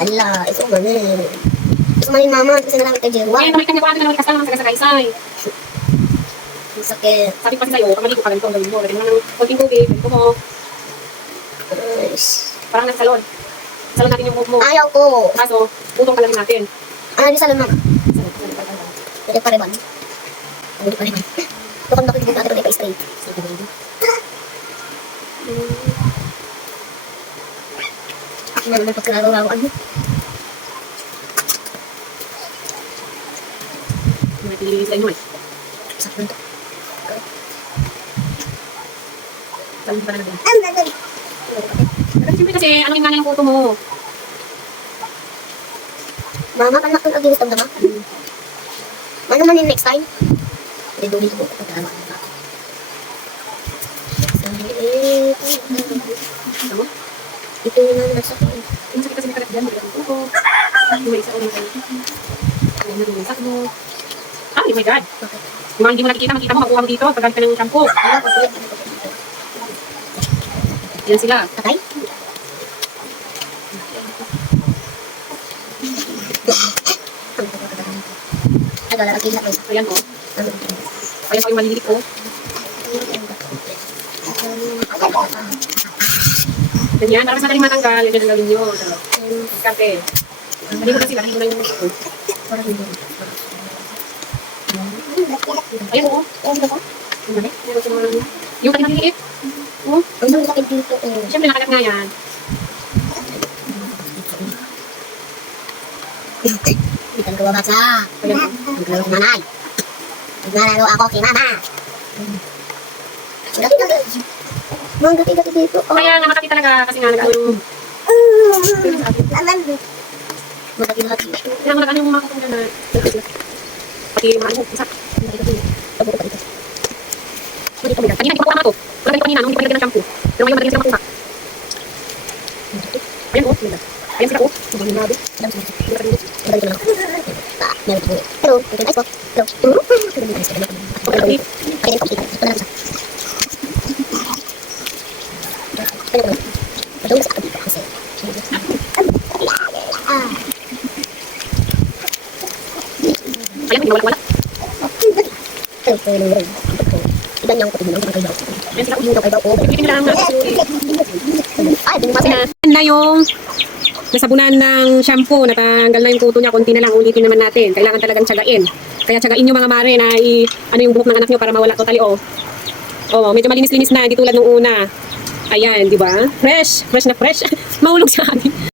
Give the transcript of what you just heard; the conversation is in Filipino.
Ala, ito mali. Ito mali mama, kasi nalang kay Jerwa. Ngayon, kamay-kanya ko natin na kasama sa kasagaysay. Ang sakit. Sabi ko kasi sa'yo, pag maligo ka ganito, gawin mo. Lagyan mo ng konting tubig, ganito mo. Parang nagsalon. Salon natin yung buhok mo. Ayaw ko. Kaso, utong ka lang natin. Ano di salon mama? Salon pa lang. Pwede pa rin. Pwede pa rin. Tukang nakikita natin ulit pa straight. Ako na naman pagkaraw-rawan mo. May pililis sa inyo eh. Sakit to. Salon pa lang natin. Pero siyempre kasi, ano yung nga ng photo mo? Mama, kanak kang aginis tanda ma. Ano man yung next time? Hindi duli ko. Pagkaraw. Ano? Ito yung nga nagsakit. Yung sakit kasi may kalat dyan, may kalat ng photo. Yung may isa ulit kayo. Yung may isa mo. Ah, oh my God. Yung mga hindi mo nakikita, makita mo, makuha mo dito. Paggamit ka ng shampoo. Yan sila. Tatay? Ano lang, agila ko. Ayan ko. Ayan ko yung maliliit ko. Ganyan, para mas madaling matanggal, yan ang gawin nyo. Diskarte. Naligo na sila, naligo na yung ito. Ayan ko. Yung kanina maliliit. Ano yung sakit dito? Siyempre, nakagat nga yan. Ikan ko ba sa? Ayan ko. Naglaro si nanay. Naglalaro ako kay mama. Gati-gati. Mga gati-gati dito. Kaya nga makati talaga kasi nga nag-ano yung... Magati-gati. Kaya nga nag-ano yung mga katunggan na... Pati mga ano, isa. Kanina, hindi ko makuha na ito. Wala ganito kanina, nung hindi pa nilagyan ng shampoo. Pero ngayon, madaling sila makuha. Ayan po. Ayan sila po. Pero, ito guys po. Pero, okay, ko kita. Ito na lang isa. Ito na sa dito kasi. Ayan, hindi wala. Iban niya ang kutin ng kaibaw. Ayan sila po. Yung kaibaw ko. Pilitin nila lang na. Ay, bumasa na. Na yung nasabunan ng shampoo, natanggal na yung kuto niya, konti na lang, ulitin naman natin. Kailangan talagang tiyagain. Kaya tiyagain nyo mga mare na ano yung buhok ng anak nyo para mawala totally. Medyo malinis-linis na, hindi tulad nung una. Ayan, di ba? Fresh na fresh. Mahulog sa akin.